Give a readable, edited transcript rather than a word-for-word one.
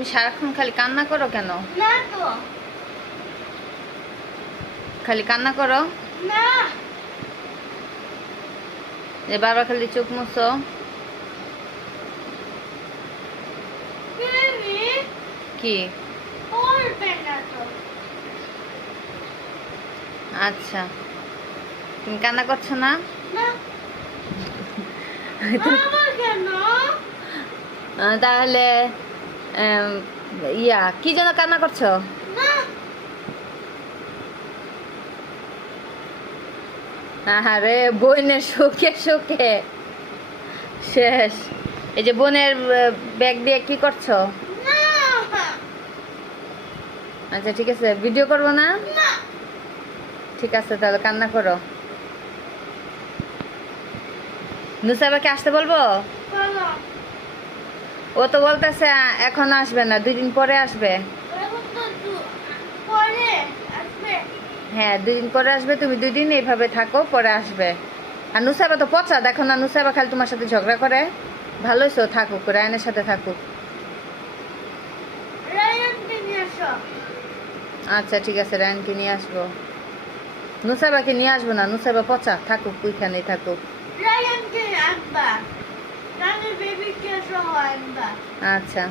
তুমি সারাক্ষণ খালি কান্না করো কেন? না তো। খালি কান্না করো? না। যে বারবার খালি চোখ মুছো? বেবি কি? পড়বে না তো। আচ্ছা, তুমি কান্না করছো না? না। আবার কেন? তাহলে কি জন্য কান্না করছো? না। আরে বোনের সুখে সুখে শেষ। এই যে বোনের ব্যাগ দিয়ে কি করছো? না। আচ্ছা ঠিক আছে, ভিডিও করবো না? না। ঠিক আছে, তাহলে কান্না করো। নুসাইবাকে আসতে বলবো? বলো। ও তো বলতেছে এখন আসবে না, 2 দিন পরে আসবে। এখন তো পরে আসবে। হ্যাঁ, 2 দিন পরে আসবে। তুমি 2 দিন এইভাবে থাকো, পরে আসবে। আর নুসাইবা তো পচা, দেখো না, নুসাইবা খালি তোমার সাথে ঝগড়া করে। ভালো হয়েছে, থাকুক, রায়নের সাথে থাকুক। রায়ানকে নিয়ে আসো। আচ্ছা ঠিক আছে, রায়নকে নিয়ে আসবো। নুসাইবাকে নিয়ে আসবো না, নুসাইবা পচা, থাকুক, ওইখানেই থাকুক। রায়ানকে আনবা। রানের বেবিকে সহ আনবা। আচ্ছা।